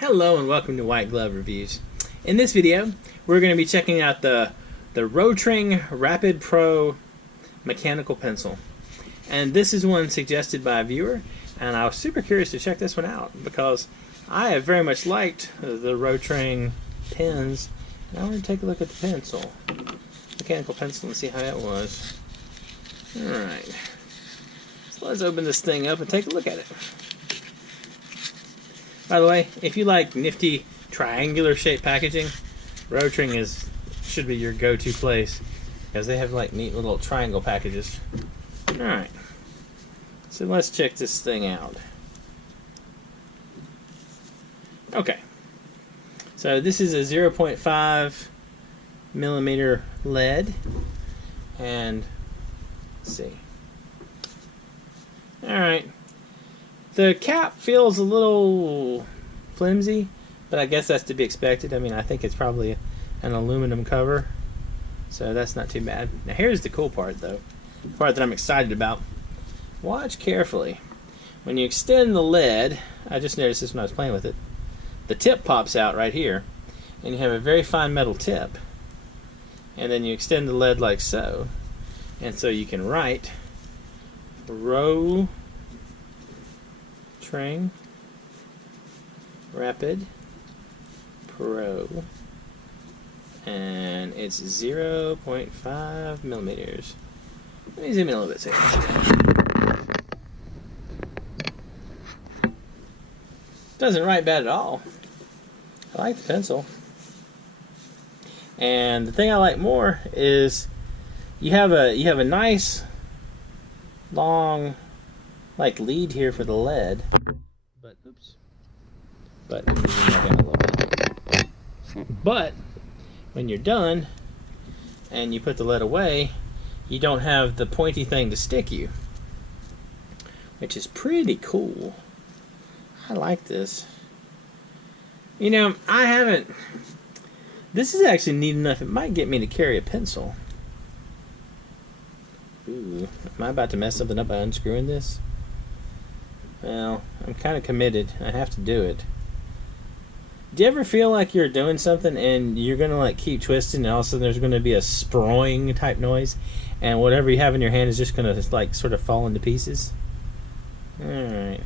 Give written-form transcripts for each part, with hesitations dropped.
Hello and welcome to White Glove Reviews. In this video, we're going to be checking out the rOtring Rapid Pro mechanical pencil. And this is one suggested by a viewer, and I was super curious to check this one out because I have very much liked the rOtring pens. And I want to take a look at the pencil, mechanical pencil, and see how it was. Alright, so let's open this thing up and take a look at it. By the way, if you like nifty triangular shaped packaging, rOtring should be your go-to place because they have like neat little triangle packages. Alright, so let's check this thing out. Okay, so this is a 0.5 millimeter lead, and let's see. Alright. The cap feels a little flimsy, but I guess that's to be expected. I mean, I think it's probably an aluminum cover, so that's not too bad. Now here's the cool part, though. The part that I'm excited about. Watch carefully. When you extend the lead, I just noticed this when I was playing with it, the tip pops out right here, and you have a very fine metal tip. And then you extend the lead like so, and so you can write rOtring Rapid Pro, and it's 0.5 millimeters. Let me zoom in a little bit so you can see that. Doesn't write bad at all. I like the pencil. And the thing I like more is you have a nice long like lead here for the lead, but oops, but let me zoom that down a little bit. But when you're done and you put the lead away, you don't have the pointy thing to stick you, which is pretty cool. I like this. You know, I haven't. This is actually neat enough. It might get me to carry a pencil. Ooh, am I about to mess something up by unscrewing this? Well, I'm kind of committed. I have to do it. Do you ever feel like you're doing something and you're going to like keep twisting and all of a sudden there's going to be a sproing type noise and whatever you have in your hand is just going to like sort of fall into pieces? Alright.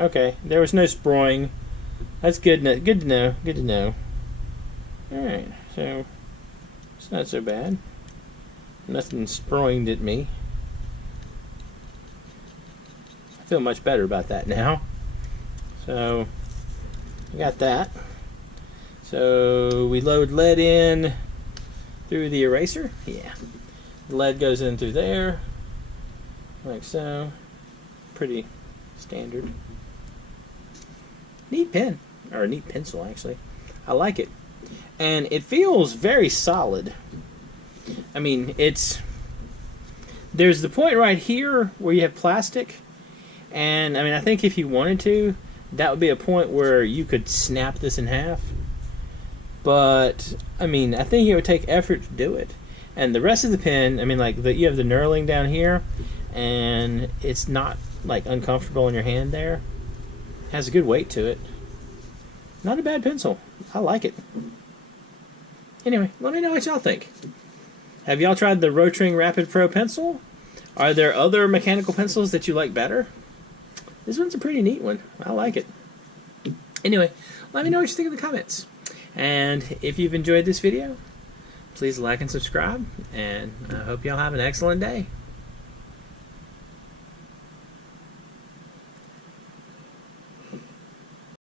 Okay, there was no sproing. That's good. Good to know. Good to know. Alright, so it's not so bad. Nothing sproinged at me. I feel much better about that now. So I got that. So we load lead in through the eraser. Yeah, the lead goes in through there, like so. Pretty standard. Neat pen, or a neat pencil actually. I like it, and it feels very solid. I mean, there's the point right here where you have plastic, and I mean, I think if you wanted to, that would be a point where you could snap this in half. But I mean, I think it would take effort to do it. And the rest of the pen, I mean, like you have the knurling down here, and it's not like uncomfortable in your hand there. It has a good weight to it. Not a bad pencil. I like it. Anyway, let me know what y'all think. Have y'all tried the rOtring Rapid Pro pencil? Are there other mechanical pencils that you like better? This one's a pretty neat one. I like it. Anyway, let me know what you think in the comments. And if you've enjoyed this video, please like and subscribe. And I hope y'all have an excellent day.